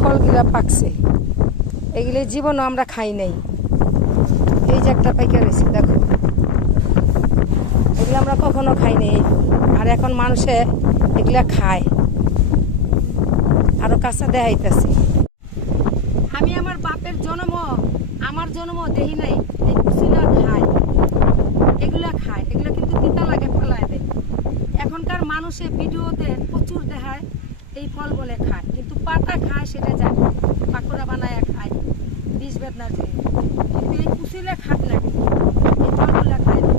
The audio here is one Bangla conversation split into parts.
ফলগুলা পাকছে, এগুলি জীবনও আমরা খাই নাই। এই যে একটা পাইকা রয়েছে দেখো। এগুলো আমরা কখনো খাই নাই। আর এখন মানুষে এগুলা খায়। আরও কাঁচা দেখাইতেছে আমি আমার বাপের জন্ম আমার জন্ম দেহি নাই, এই কুচিলা খায়। এগুলা খায়, এগুলা কিন্তু তিতা লাগে, ফেলায় দেয়। এখনকার মানুষে ভিডিওতে এই ফল বলে খায়, কিন্তু পাতা খায় সেটা জানি পাকোড়া বানায় খায় বিষ বেদনা দিয়ে। কিন্তু এই কুচিলে খাট না এই ফলগুলা খায় না।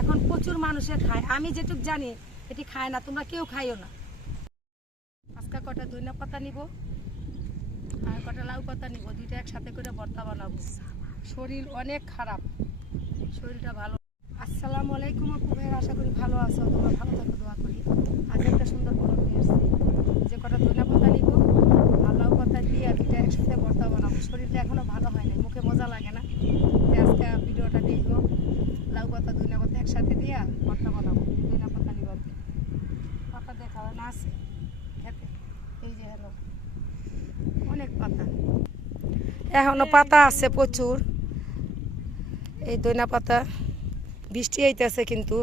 এখন প্রচুর মানুষে খায়। আমি যেটুক জানি, এটি খায় না, তোমরা কেউ খাইও না। আজকে কটা ধনিয়া পাতা নিব, আর কটা লাউ পাতা নিব, দুইটা একসাথে করে ভর্তা বানাবো। শরীর অনেক খারাপ, শরীরটা ভালো। আসসালামু আলাইকুম আপু ভাইয়ের আশা করি ভালো আছো, তোমরা ভালো থাকো, দোয়া করি। আজ একটা সুন্দর ব্লগ নিয়ে আসছি যে কটা ধনিয়া পাতা নিব আর লাউ পাতা দিয়ে দুইটা একসাথে ভর্তা বানাবো শরীরটা এখনও ভালো হয় নাই মুখে মজা লাগে না। আজকে ভিডিওটা দেখব। লাউ পাতা, ধনিয়া পাতা একসাথে দিয়ে দিয়া ভর্তা বানাবো ধনিয়া পাতা নিব আর পাতা দেখা না আছে, খেতে। এই যে হলো, অনেক পাতা। এখনও পাতা আছে প্রচুর। এই দইনা পাতা, বৃষ্টি আইতেছে কিন্তু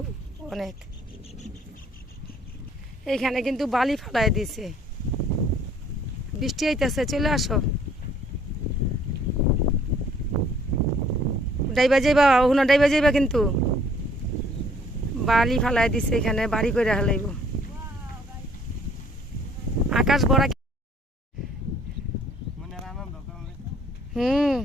অনেক। এইখানে কিন্তু বালি ফেলাই দিছে। বৃষ্টি আইতেছে, চলে আসো। ডাইবা যাইবা ওখানে ডাইবা যাইবা কিন্তু। বালি ফেলাই দিছে এখানে বাড়ি করে হেলাইব। আকাশ ভরা হুম।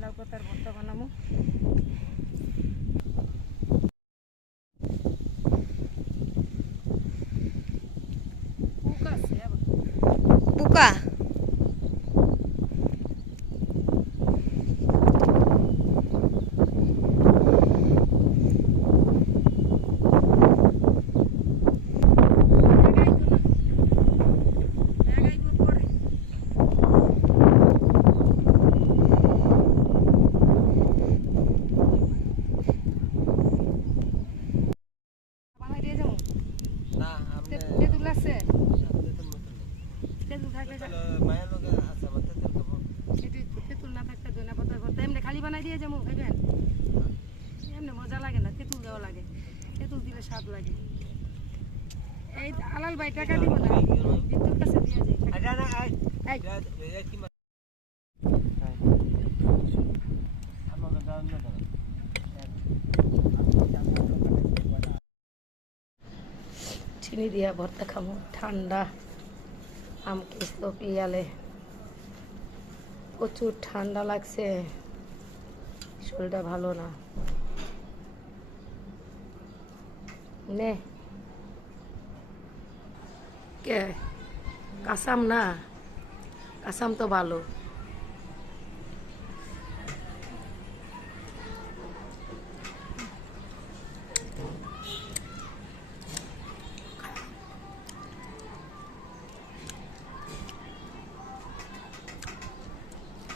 লাউ পাতার ভর্তা বানাবো পোকা বানাই দিয়ে যাব না আপনি তেঁতুল আছে? তেঁতুল থাকলে তেঁতুল না থাকলে ধনে পাতার ভর্তা। এমনি খালি বানাই দিয়ে যাব খাইবেন। এমনি মজা লাগে না তেঁতুল দেওয়া লাগে। তেঁতুল দিলে স্বাদ লাগে। এই আলাল ভাই টাকা দিব না। বিদ্যুৎ কাছে দিয়ে আমাকে না চিনি দিয়া ভর্তা খাব ঠান্ডা আম কিস্ত পিয়ালে প্রচুর ঠান্ডা লাগছে। শরীরটা ভালো না। নে। কে? কাসাম না? কাসাম তো ভালো।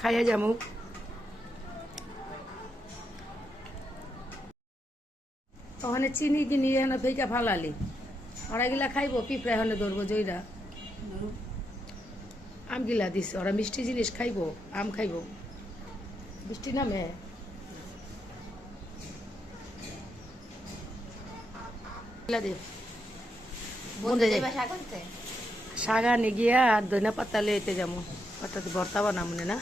খাইয়া যামু ওখানে চিনি কিনি এখানে ফেকা ফালালি। ওরা গিলা খাইব পিঁপড়া এখানে ধরবো জইরা আম গিলা দিস ওরা মিষ্টি জিনিস খাইব আম খাইব। মিষ্টি নামে? গিলা দে। বন্ধে যাই শাক আনি গিয়া আর ধনিয়া পাতা লইতে যাব। অর্থাৎ ভর্তা বানাবো না?